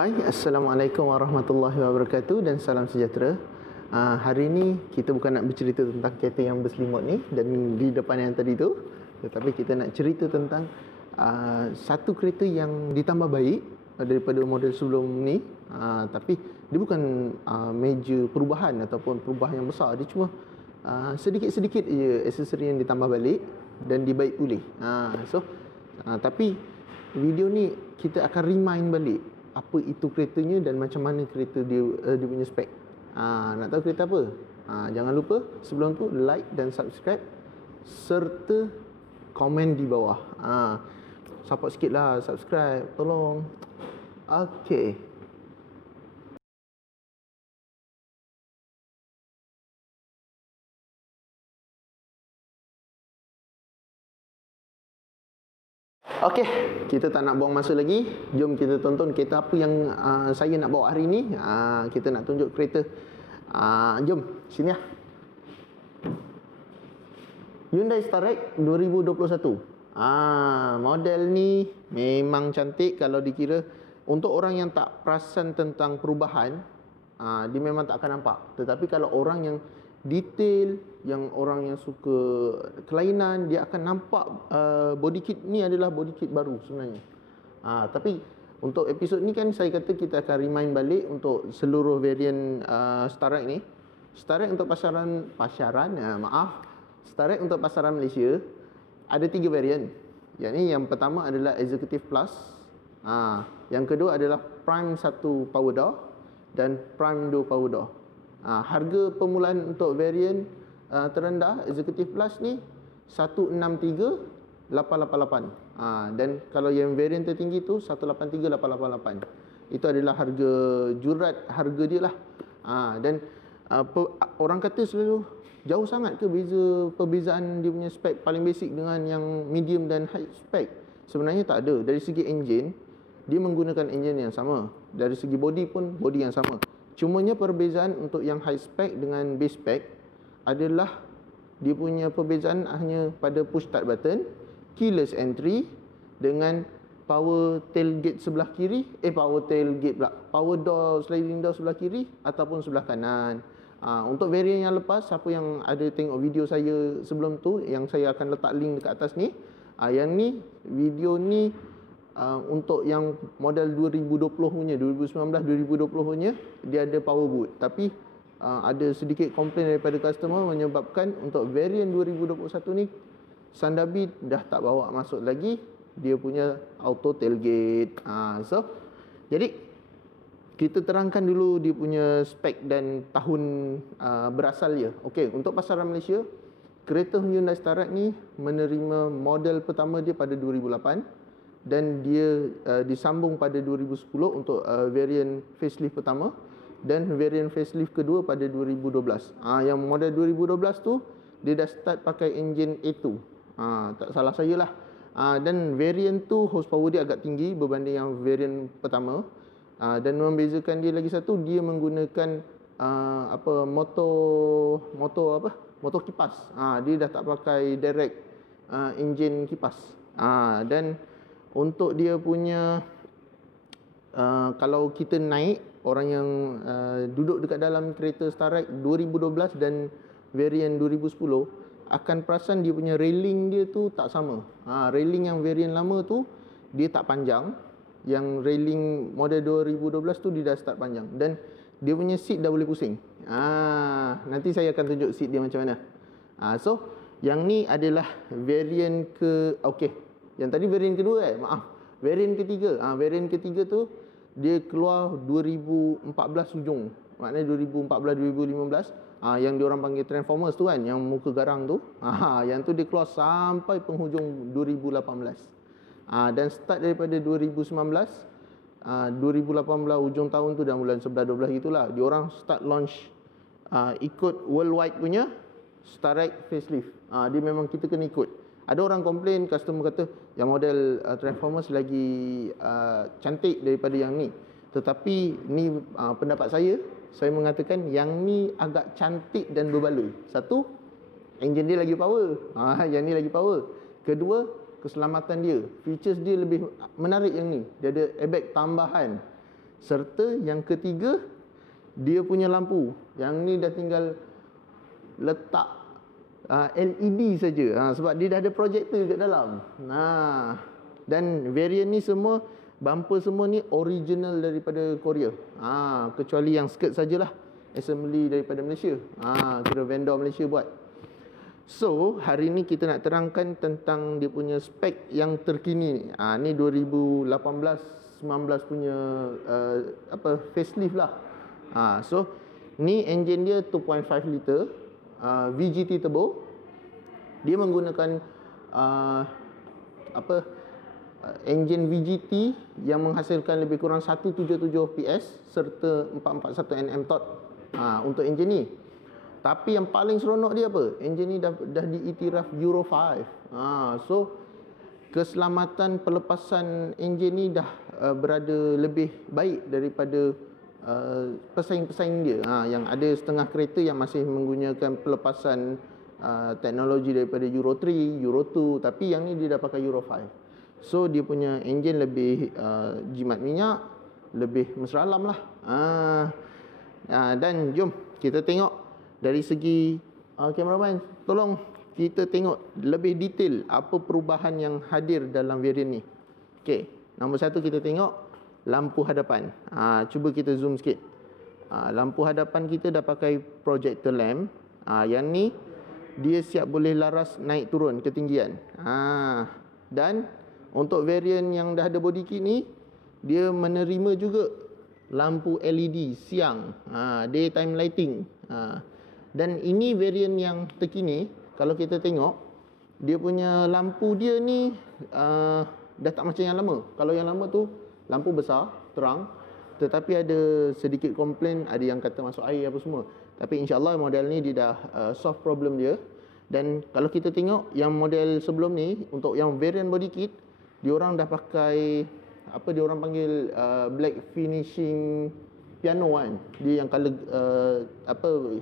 Hai, Assalamualaikum warahmatullahi wabarakatuh dan salam sejahtera. Hari ini kita bukan nak bercerita tentang kereta yang berselimut ni dan di depan yang tadi tu, tetapi kita nak cerita tentang satu kereta yang ditambah baik daripada model sebelum ni. Tapi dia bukan major perubahan ataupun perubahan yang besar. Dia cuma sedikit-sedikit je aksesori yang ditambah balik dan dibaik pulih. Tapi video ni kita akan remind balik apa itu keretanya dan macam mana kereta dia punya spek. Nak tahu kereta apa? Jangan lupa sebelum tu like dan subscribe serta komen di bawah. Support sikit lah, subscribe, tolong. Okay. Okey, kita tak nak buang masa lagi. Jom kita tonton kereta apa yang saya nak bawa hari ni. Kita nak tunjuk kereta. Jom, sini lah. Hyundai Starex 2021. Model ni memang cantik kalau dikira. Untuk orang yang tak perasan tentang perubahan, dia memang tak akan nampak. Tetapi kalau orang yang detail, yang orang yang suka kelainan, dia akan nampak body kit ni adalah body kit baru sebenarnya. Tapi untuk episod ni kan saya kata kita akan remind balik untuk seluruh variant Starex ni. Starex untuk Starex untuk pasaran Malaysia ada 3 variant. Yang pertama adalah Executive Plus. Yang kedua adalah Prime 1 Power Door dan Prime 2 Power Door. Harga permulaan untuk variant terendah Executive Plus ni 163,888. Dan kalau yang variant tertinggi tu 183,888. Itu adalah harga jurat harga dia lah. Dan orang kata selalu jauh sangat ke perbezaan dia punya spek paling basic dengan yang medium dan high spek. Sebenarnya tak ada. Dari segi enjin, dia menggunakan enjin yang sama. Dari segi body pun body yang sama. Cumanya perbezaan untuk yang high spec dengan base spec adalah dia punya perbezaan hanya pada push start button, keyless entry dengan power tailgate sebelah kiri, power door sliding door sebelah kiri ataupun sebelah kanan. Untuk variant yang lepas, siapa yang ada tengok video saya sebelum tu, yang saya akan letak link dekat atas ni, yang ni video ni untuk yang model 2020 punya, 2019-2020 punya, dia ada power boot. Tapi ada sedikit komplain daripada customer menyebabkan untuk variant 2021 ni Sandabi dah tak bawa masuk lagi dia punya auto tailgate. Jadi kita terangkan dulu dia punya spek dan tahun berasal dia. Okey, untuk pasaran Malaysia, kereta Hyundai Starex ni menerima model pertama dia pada 2008. Dan dia disambung pada 2010 untuk variant facelift pertama dan variant facelift kedua pada 2012. Yang model 2012 tu dia dah start pakai enjin A2. Tak salah saya lah. Dan variant tu horsepower dia agak tinggi berbanding yang variant pertama. Dan membezakan dia lagi satu, dia menggunakan motor kipas. Dia dah tak pakai direct enjin kipas. Dan untuk dia punya kalau kita naik, orang yang duduk dekat dalam kereta Starex 2012 dan variant 2010 akan perasan dia punya railing dia tu tak sama. Railing yang variant lama tu dia tak panjang. Yang railing model 2012 tu dia dah start panjang. Dan dia punya seat dah boleh pusing. Nanti saya akan tunjuk seat dia macam mana. So yang ni adalah variant yang tadi variant kedua variant ketiga. Variant ketiga tu dia keluar 2014 ujung. Maknanya 2014-2015. Yang diorang panggil Transformers tu kan, yang muka garang tu. Yang tu dia keluar sampai penghujung 2018. Dan start daripada 2019, 2018 ujung tahun tu dan bulan 11-12 gitulah, diorang start launch ikut worldwide punya Starex facelift. Dia memang kita kena ikut. Ada orang komplain, customer kata yang model Transformers lagi cantik daripada yang ni. Tetapi ni pendapat saya mengatakan yang ni agak cantik dan berbaloi. Satu, enjin dia lagi power. Yang ni lagi power. Kedua, keselamatan dia, features dia lebih menarik yang ni. Dia ada airbag tambahan. Serta yang ketiga, dia punya lampu. Yang ni dah tinggal letak LED saja, sebab dia dah ada projektor kat dalam. Dan variant ni semua, bumper semua ni original daripada Korea. Kecuali yang skirt sajalah assembly daripada Malaysia. Kira vendor Malaysia buat. So, hari ni kita nak terangkan tentang dia punya spek yang terkini ni. Ni 2018-19 punya facelift lah. So, ni engine dia 2.5 liter, VGT turbo. Dia menggunakan engine VGT yang menghasilkan lebih kurang 177 PS serta 441 Nm torque untuk engine ni. Tapi yang paling seronok dia apa? Engine ni dah diiktiraf Euro 5. So keselamatan pelepasan engine ni dah berada lebih baik daripada pesaing-pesaing dia. Yang ada setengah kereta yang masih menggunakan pelepasan teknologi daripada Euro 3, Euro 2, tapi yang ni dia dah pakai Euro 5. So dia punya engine lebih jimat minyak, lebih mesralam lah. Dan jom kita tengok dari segi kameraman, tolong kita tengok lebih detail apa perubahan yang hadir dalam variant ni. Okey, nombor satu kita tengok lampu hadapan. Cuba kita zoom sikit. Lampu hadapan kita dah pakai projector lamp. Yang ni dia siap boleh laras naik turun ketinggian. Dan untuk variant yang dah ada body kit ni, dia menerima juga lampu LED siang, daytime lighting. Dan ini variant yang terkini. Kalau kita tengok, dia punya lampu dia ni dah tak macam yang lama. Kalau yang lama tu lampu besar, terang, tetapi ada sedikit komplain, ada yang kata masuk air apa semua. Tapi insya-Allah model ni dia dah solve problem dia. Dan kalau kita tengok yang model sebelum ni, untuk yang variant body kit, dia orang dah pakai apa dia orang panggil black finishing piano kan. Dia yang color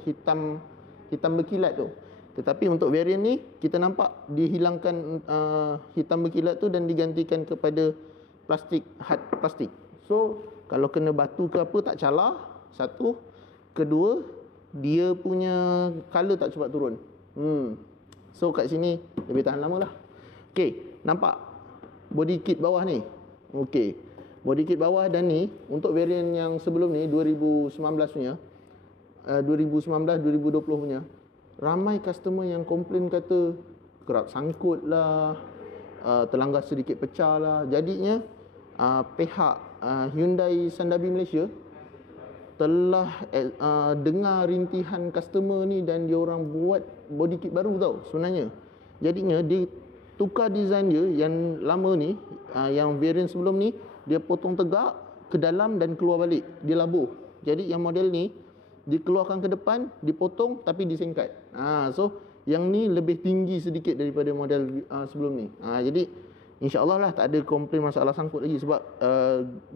hitam berkilat tu. Tetapi untuk variant ni kita nampak dihilangkan hitam berkilat tu dan digantikan kepada hard plastik. So kalau kena batu ke apa tak calar. Satu, kedua, dia punya color tak cepat turun. So kat sini lebih tahan lama lah. Okey, nampak body kit bawah ni. Okey, body kit bawah dan ni untuk variant yang sebelum ni 2019 punya, 2019-2020 punya, ramai customer yang komplain kata kerap sangkut lah, terlanggar sedikit pecah lah. Jadinya pihak Hyundai Sandabi Malaysia telah dengar rintihan customer ni dan dia orang buat body kit baru tau sebenarnya. Jadinya dia tukar design dia yang lama ni, yang variant sebelum ni, dia potong tegak ke dalam dan keluar balik, dia labuh. Jadi yang model ni dikeluarkan ke depan, dipotong tapi disingkat. So yang ni lebih tinggi sedikit daripada model sebelum ni. Jadi insya-Allah lah tak ada komplain masalah sangkut lagi sebab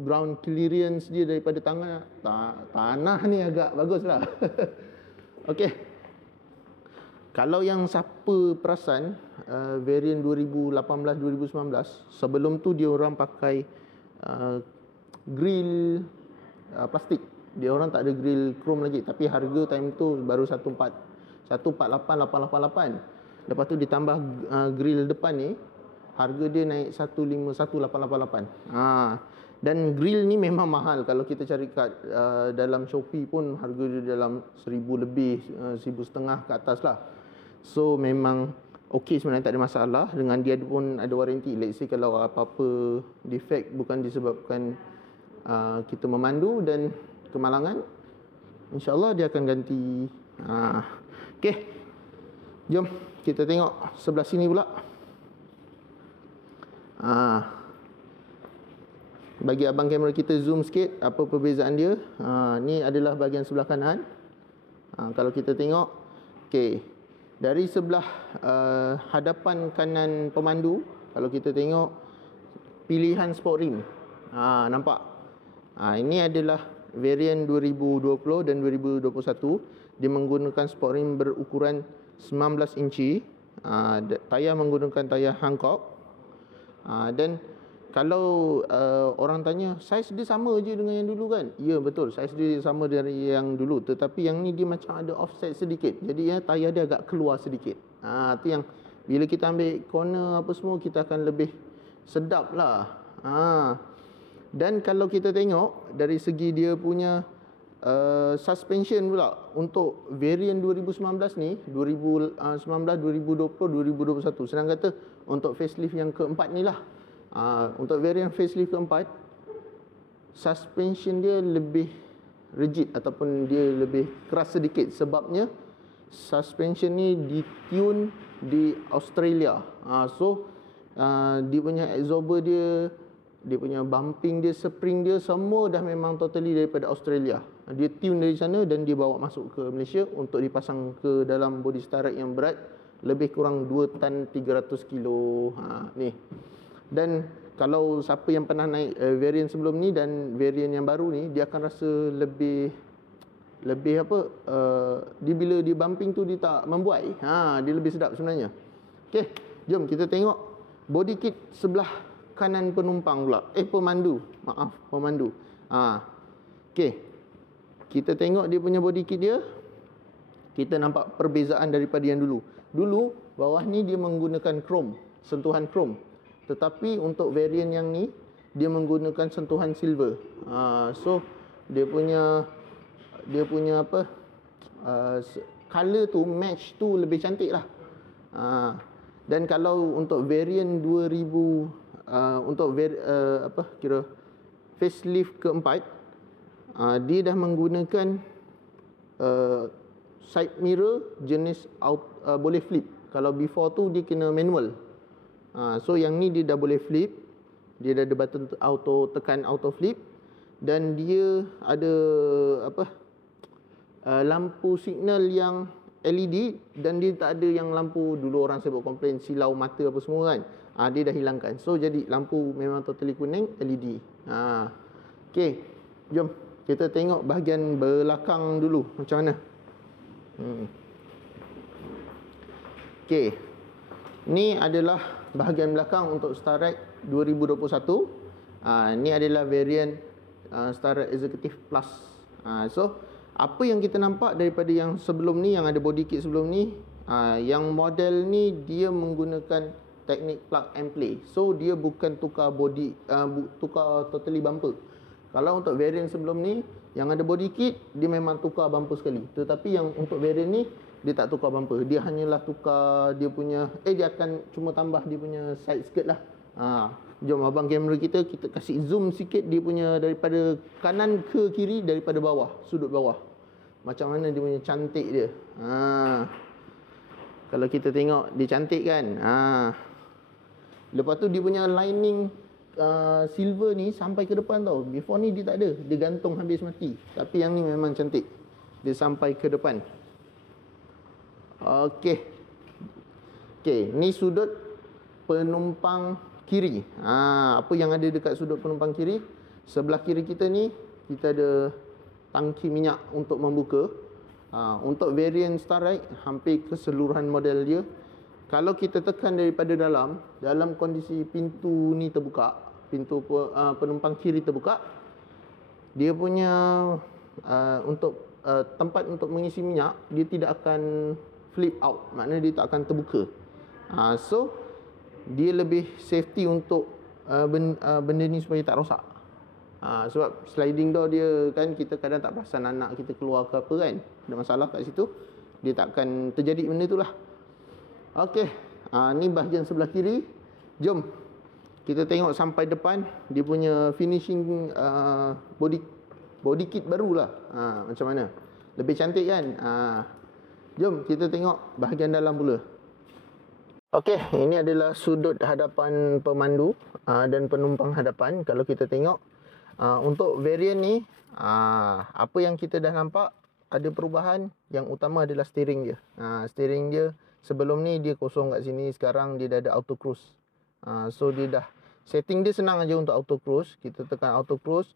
ground clearance dia daripada tanah ni agak bagus lah. Okey. Kalau yang siapa perasan variant 2018-2019, sebelum tu dia orang pakai grill plastik. Dia orang tak ada grill chrome lagi, tapi harga time tu baru 148,888. Lepas tu ditambah grill depan ni, harga dia naik 151,888. Dan grill ni memang mahal. Kalau kita cari kat dalam Shopee pun harga dia dalam 1,000 lebih, 1,500 ke atas lah. So memang okey sebenarnya, tak ada masalah. Dengan dia pun ada waranti. Let's say kalau apa-apa defect bukan disebabkan kita memandu dan kemalangan, insya-Allah dia akan ganti. Okey, jom kita tengok sebelah sini pula. Bagi abang kamera kita zoom sikit apa perbezaan dia. Ni adalah bahagian sebelah kanan. Kalau kita tengok, okey, dari sebelah hadapan kanan pemandu, kalau kita tengok pilihan sport rim, nampak. Ini adalah variant 2020 dan 2021. Dia menggunakan sport rim berukuran 19 inci. Tayar menggunakan tayar Hankook. Dan kalau orang tanya, saiz dia sama je dengan yang dulu kan? Ya betul, saiz dia sama dari yang dulu. Tetapi yang ni dia macam ada offset sedikit. Jadi ya tayar dia agak keluar sedikit. Tu yang bila kita ambil corner apa semua, kita akan lebih sedap lah. Dan kalau kita tengok dari segi dia punya suspension pula untuk variant 2019 ni, 2019, 2020, 2021. Senang kata untuk facelift yang keempat ni lah. Untuk variant facelift keempat, suspension dia lebih rigid ataupun dia lebih keras sedikit. Sebabnya suspension ni ditune di Australia. Dia punya absorber dia punya bumping dia, spring dia, semua dah memang totally daripada Australia. Dia tune dari sana dan dia bawa masuk ke Malaysia untuk dipasang ke dalam body Starrett yang berat lebih kurang 2 tan 300 kilo. Ni. Dan kalau siapa yang pernah naik variant sebelum ni dan variant yang baru ni, dia akan rasa lebih apa, dia bila dia bumping tu dia tak membuai. Dia lebih sedap sebenarnya. Okey, jom kita tengok body kit sebelah kanan penumpang pula. Pemandu. Maaf, pemandu. Okey. Kita tengok dia punya body kit dia. Kita nampak perbezaan daripada yang dulu. Dulu bawah ni dia menggunakan chrome, sentuhan chrome. Tetapi untuk variant yang ni dia menggunakan sentuhan silver. So dia punya apa? Color tu, match tu lebih cantik lah. Dan kalau untuk variant 2000 untuk facelift keempat, dia dah menggunakan side mirror jenis boleh flip. Kalau before tu dia kena manual. So yang ni dia dah boleh flip. Dia dah ada button auto, tekan auto flip. Dan dia ada lampu signal yang LED. Dan dia tak ada yang lampu dulu orang sebut komplain silau mata apa semua kan. Dia dah hilangkan. So jadi lampu memang totally kuning, LED. Okay, jom kita tengok bahagian belakang dulu macam mana. Okay, ni adalah bahagian belakang untuk Starrett 2021. Ni adalah variant Starrett Executive Plus. So apa yang kita nampak daripada yang sebelum ni, yang ada body kit sebelum ni, yang model ni dia menggunakan teknik plug and play. So dia bukan tukar body, tukar totally bumper. Kalau untuk variant sebelum ni yang ada body kit, dia memang tukar bumper sekali. Tetapi yang untuk variant ni dia tak tukar bumper. Dia hanyalah tukar dia punya dia akan cuma tambah dia punya side skirt lah. Jom abang kamera kita kasih zoom sikit dia punya daripada kanan ke kiri, daripada bawah, sudut bawah. Macam mana dia punya cantik dia. Kalau kita tengok dia cantik kan. Lepas tu dia punya lining silver ni sampai ke depan tau. Before ni dia tak ada. Dia gantung habis mati. Tapi yang ni memang cantik. Dia sampai ke depan. Okey. Ni sudut penumpang kiri. Apa yang ada dekat sudut penumpang kiri? Sebelah kiri kita ni kita ada tangki minyak untuk membuka. Untuk variant Starrett hampir keseluruhan model dia, kalau kita tekan daripada dalam kondisi pintu ni terbuka, pintu penumpang kiri terbuka, dia punya untuk tempat untuk mengisi minyak dia tidak akan flip out, maknanya dia tak akan terbuka. So dia lebih safety untuk benda ni supaya tak rosak. Sebab sliding door dia kan, kita kadang tak perasan anak kita keluar ke apa kan, ada masalah kat situ, dia takkan terjadi benda tu lah. Okey, ni bahagian sebelah kiri. Jom kita tengok sampai depan dia punya finishing body kit barulah. Macam mana, lebih cantik kan. Jom kita tengok bahagian dalam pula. Okey, ini adalah sudut hadapan pemandu dan penumpang hadapan. Kalau kita tengok untuk variant ni, apa yang kita dah nampak, ada perubahan. Yang utama adalah steering dia. Steering dia sebelum ni dia kosong kat sini, sekarang dia dah ada auto cruise. So dia dah, setting dia senang aja untuk auto cruise. Kita tekan auto cruise,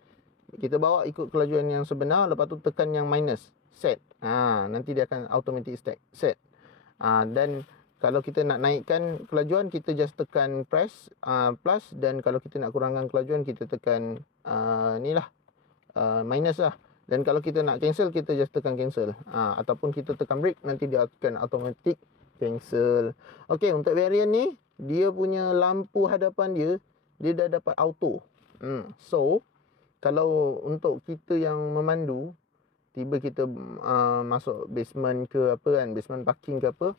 kita bawa ikut kelajuan yang sebenar, lepas tu tekan yang minus, set. Nanti dia akan automatic set. Dan Kalau kita nak naikkan kelajuan, kita just tekan press plus, dan kalau kita nak kurangkan kelajuan, kita tekan minus lah. Dan kalau kita nak cancel, kita just tekan cancel. Ataupun kita tekan brake, nanti dia akan automatic cancel. Okey, untuk variant ni, dia punya lampu hadapan dia dah dapat auto. So, kalau untuk kita yang memandu, tiba kita masuk basement ke apa kan, basement parking ke apa,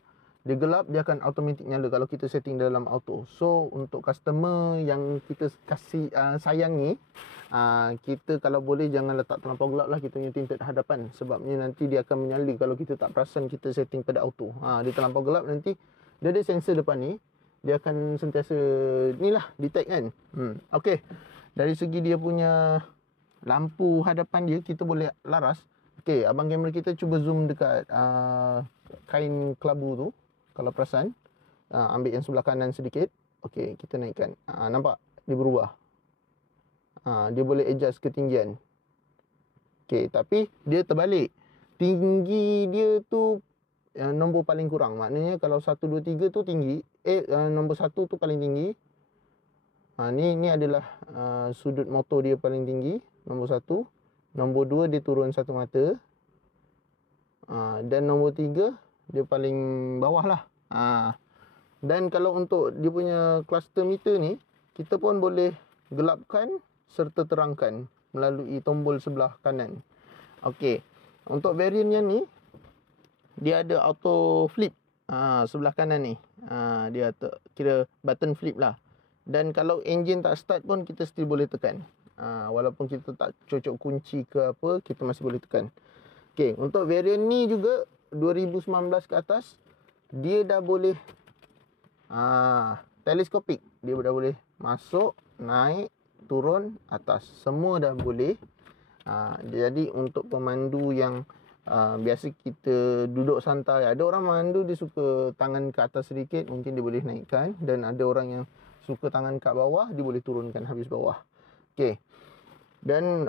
dia gelap, dia akan automatic nyala kalau kita setting dalam auto. So, untuk customer yang kita kasih sayangi, kita kalau boleh jangan letak terlampau gelap lah kita punya tinted hadapan. Sebabnya nanti dia akan menyala kalau kita tak perasan kita setting pada auto. Dia terlampau gelap, nanti dia ada sensor depan ni, dia akan sentiasa detect kan. Okey, dari segi dia punya lampu hadapan dia, kita boleh laras. Okey, abang kamera kita cuba zoom dekat kain kelabu tu. Kalau perasan, ambil yang sebelah kanan sedikit. Okey, kita naikkan. Nampak? Dia berubah. Dia boleh adjust ketinggian. Okey, tapi dia terbalik. Tinggi dia tu nombor paling kurang. Maknanya kalau 1, 2, 3 tu tinggi. Nombor 1 tu paling tinggi. Ni adalah sudut motor dia paling tinggi. Nombor 1. Nombor 2 dia turun satu mata. Dan nombor 3 dia paling bawah lah. Dan kalau untuk dia punya cluster meter ni, kita pun boleh gelapkan serta terangkan melalui tombol sebelah kanan. Okey, untuk variant yang ni, dia ada auto flip sebelah kanan ni. Dia kira button flip lah. Dan kalau enjin tak start pun kita still boleh tekan. Walaupun kita tak cocok kunci ke apa, kita masih boleh tekan. Okey, untuk variant ni juga 2019 ke atas, dia dah boleh teleskopik. Dia dah boleh masuk, naik, turun, atas. Semua dah boleh. Jadi untuk pemandu yang biasa kita duduk santai, ada orang memandu dia suka tangan ke atas sedikit, mungkin dia boleh naikkan. Dan ada orang yang suka tangan kat bawah, dia boleh turunkan habis bawah. Okey. Dan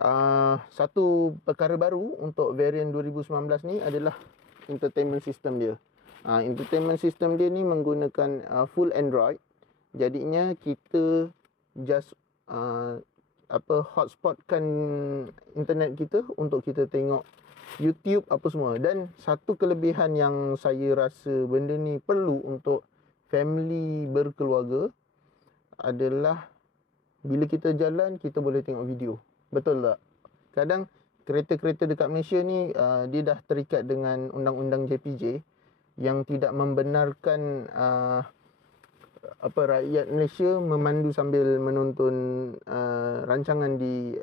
satu perkara baru untuk variant 2019 ni adalah entertainment system dia. Entertainment system dia ni menggunakan full Android. Jadinya kita just hotspotkan internet kita untuk kita tengok YouTube apa semua. Dan satu kelebihan yang saya rasa benda ni perlu untuk family berkeluarga adalah bila kita jalan, kita boleh tengok video. Betul tak? Kadang kereta-kereta dekat Malaysia ni dia dah terikat dengan undang-undang JPJ yang tidak membenarkan rakyat Malaysia memandu sambil menonton rancangan di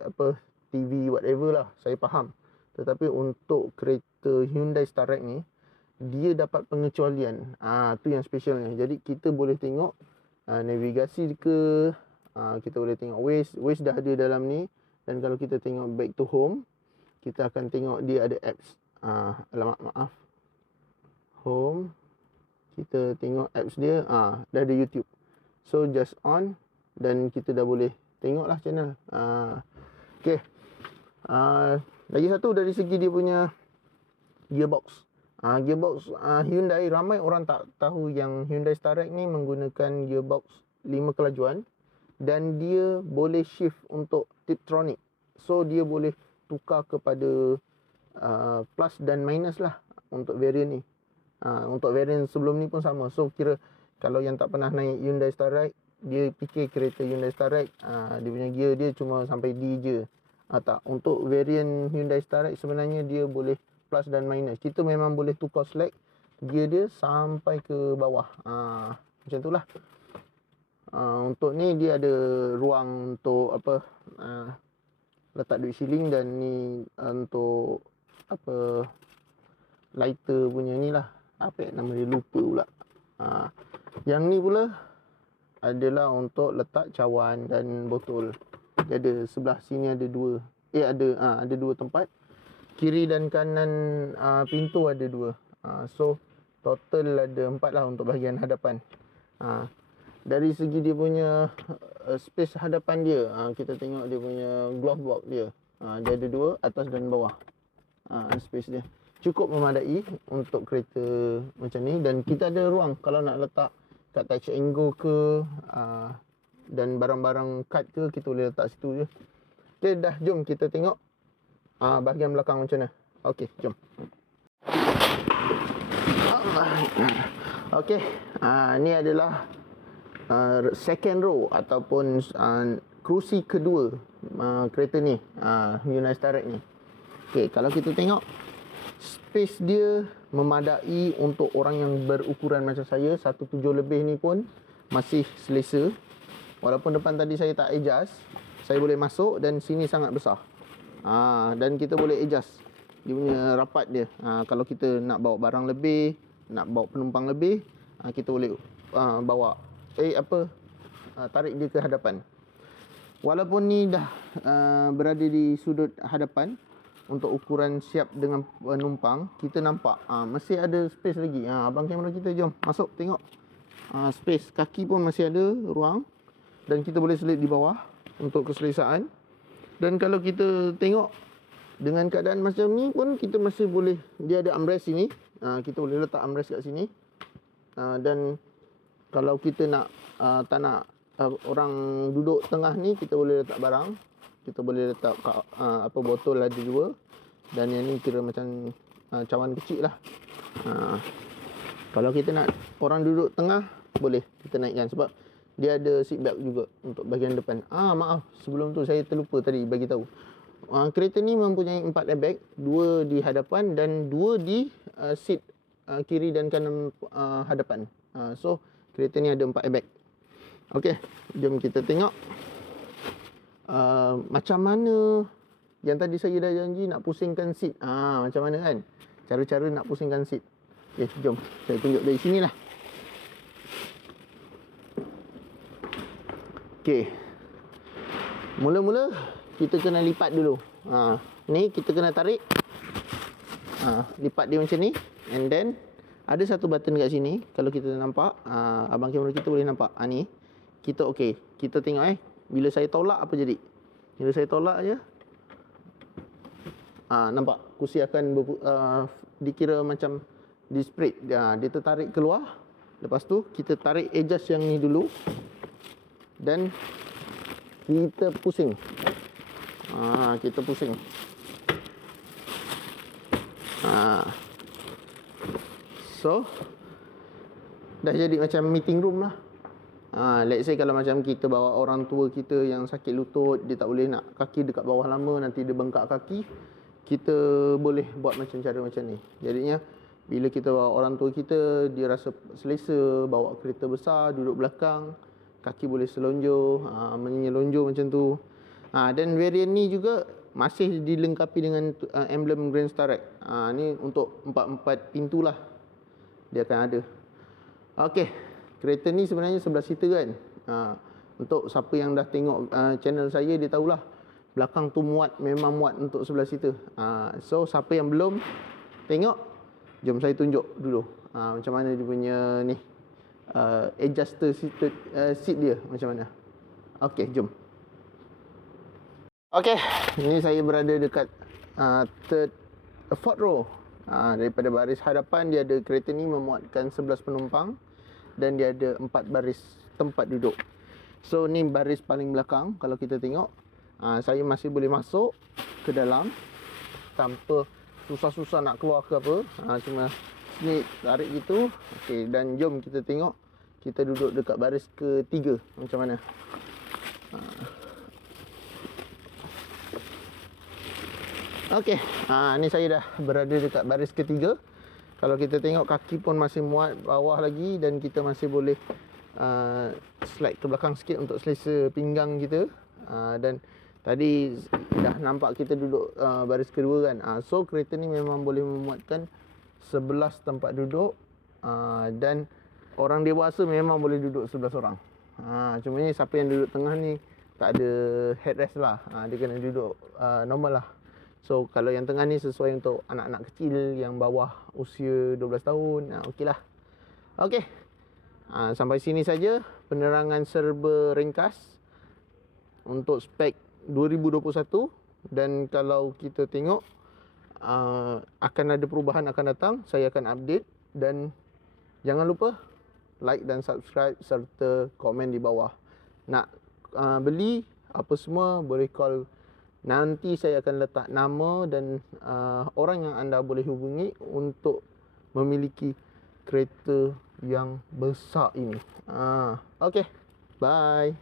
TV whatever lah. Saya faham. Tetapi untuk kereta Hyundai Starex ni, dia dapat pengecualian. Tu yang specialnya. Jadi kita boleh tengok navigasi ke, kita boleh tengok Waze dah ada dalam ni. Dan kalau kita tengok back to home, kita akan tengok dia ada apps. Maaf. Home. Kita tengok apps dia. Dah ada YouTube. So just on. Dan kita dah boleh tengok lah channel. Okay. Lagi satu dari segi dia punya gearbox. Gearbox Hyundai, ramai orang tak tahu yang Hyundai Starex ni menggunakan gearbox 5 kelajuan. Dan dia boleh shift untuk Tiptronic. So dia boleh tukar kepada plus dan minus lah untuk variant ni. Untuk variant sebelum ni pun sama. So kira kalau yang tak pernah naik Hyundai Starex, dia fikir kereta Hyundai Starex dia punya gear dia cuma sampai D je. Tak, untuk variant Hyundai Starex sebenarnya dia boleh plus dan minus. Kita memang boleh tukar select gear dia sampai ke bawah. Macam tu lah. Untuk ni dia ada ruang untuk letak duit siling. Dan ni untuk lighter punya ni lah. Apa nama dia, lupa pula. Yang ni pula adalah untuk letak cawan dan botol. Dia ada sebelah sini ada dua. Ada dua tempat. Kiri dan kanan pintu ada dua. So total ada 4 lah untuk bahagian hadapan. Dari segi dia punya space hadapan dia, kita tengok dia punya glove box dia. Dia ada 2, atas dan bawah. Space dia. cukup memadai untuk kereta macam ni. Dan kita ada ruang kalau nak letak kat touch and go ke, dan barang-barang kad ke, kita boleh letak situ je. Okay, dah, jom kita tengok bahagian belakang macam mana. Okay, jom. Okay, ni adalah second row ataupun kerusi kedua kereta ni, Hyundai Starex ni. Okay, kalau kita tengok space dia memadai untuk orang yang berukuran macam saya, 1.7 lebih ni pun masih selesa. Walaupun depan tadi saya tak adjust, saya boleh masuk dan sini sangat besar. Dan kita boleh adjust dia punya rapat dia. Kalau kita nak bawa barang lebih, nak bawa penumpang lebih, kita boleh bawa tarik dia ke hadapan. Walaupun ni dah berada di sudut hadapan untuk ukuran siap dengan penumpang, kita nampak masih ada space lagi. Abang kamera kita, jom masuk tengok. Space kaki pun masih ada ruang dan kita boleh selit di bawah untuk keselesaan. Dan kalau kita tengok dengan keadaan macam ni pun, kita masih boleh, dia ada armrest sini, kita boleh letak armrest kat sini. Dan kalau kita nak tak nak orang duduk tengah ni, kita boleh letak barang. Kita boleh letak botol ada dua. Dan yang ni kira macam cawan kecil lah. Kalau kita nak orang duduk tengah, boleh kita naikkan sebab dia ada seat belt juga untuk bahagian depan. Maaf, sebelum tu saya terlupa tadi bagi tahu. Kereta ni mempunyai 4 airbag, 2 di hadapan dan 2 di seat kiri dan kanan hadapan. So kereta ni ada 4 airbag. Okey, jom kita tengok macam mana yang tadi saya dah janji nak pusingkan seat. Macam mana kan cara-cara nak pusingkan seat. Okey, jom saya tunjuk dari sinilah. Okey, mula-mula kita kena lipat dulu. Ni kita kena tarik. Lipat dia macam ni. And then ada satu button kat sini. Kalau kita nampak, abang kamera kita boleh nampak. Ni kita okey. Kita tengok bila saya tolak apa jadi. Bila saya tolak je, nampak kursi akan dikira macam di-spread. Dia tertarik keluar. Lepas tu kita tarik adjust yang ni dulu. Dan kita pusing. Kita pusing. So dah jadi macam meeting room lah. Let's say kalau macam kita bawa orang tua kita yang sakit lutut, dia tak boleh nak kaki dekat bawah lama, nanti dia bengkak kaki, kita boleh buat macam cara macam ni. Jadinya bila kita bawa orang tua kita, dia rasa selesa bawa kereta besar, duduk belakang, kaki boleh selonjor, menyelonjor macam tu. Dan variant ni juga masih dilengkapi dengan emblem Grand Starex. Ni untuk 4 pintu lah dia akan ada. Okey, kereta ni sebenarnya 11 seater kan. Untuk siapa yang dah tengok channel saya, dia tahulah belakang tu memang muat untuk 11 seater. So siapa yang belum tengok, jom saya tunjuk dulu macam mana dia punya ni adjuster seat dia macam mana. Okey, jom. Okey, ni saya berada dekat fourth row. Daripada baris hadapan, dia ada, kereta ni memuatkan 11 penumpang dan dia ada 4 baris tempat duduk. So ni baris paling belakang. Kalau kita tengok, saya masih boleh masuk ke dalam tanpa susah-susah nak keluar ke apa. Cuma sini tarik gitu. Okey, dan jom kita tengok kita duduk dekat baris ketiga macam mana. Okey, ni saya dah berada dekat baris ketiga. Kalau kita tengok, kaki pun masih muat bawah lagi dan kita masih boleh slide ke belakang sikit untuk selesa pinggang kita. Dan tadi dah nampak kita duduk baris kedua kan. So kereta ni memang boleh memuatkan 11 tempat duduk, dan orang dewasa memang boleh duduk 11 orang. Cuma ni siapa yang duduk tengah ni tak ada headrest lah. Dia kena duduk normal lah. So kalau yang tengah ni sesuai untuk anak-anak kecil yang bawah usia 12 tahun, okey lah. Okey, sampai sini saja penerangan serba ringkas untuk spek 2021. Dan kalau kita tengok akan ada perubahan akan datang, saya akan update. Dan jangan lupa like dan subscribe serta komen di bawah. Nak beli apa semua boleh call. Nanti saya akan letak nama dan orang yang anda boleh hubungi untuk memiliki kereta yang besar ini. Okay, bye.